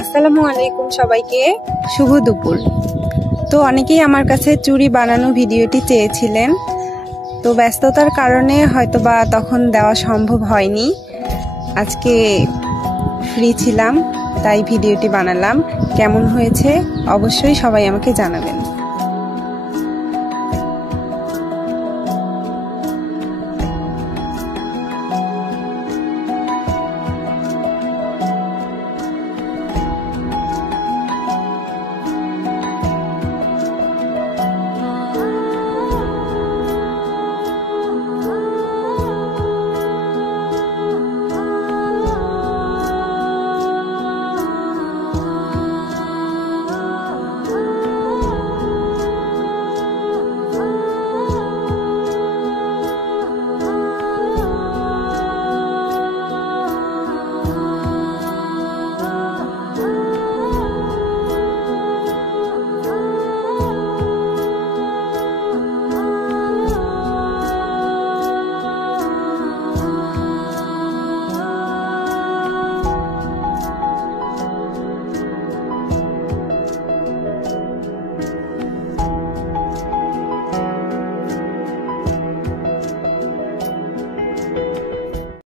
আসসালামু আলাইকুম সবাইকে, শুভ দুপুর। তো অনেকেই আমার কাছে চুড়ি বানানো ভিডিওটি চেয়েছিলেন, তো ব্যস্ততার কারণে হয়তোবা তখন দেওয়া সম্ভব হয়নি। আজকে ফ্রি ছিলাম তাই ভিডিওটি বানালাম। কেমন হয়েছে অবশ্যই সবাই আমাকে জানাবেন।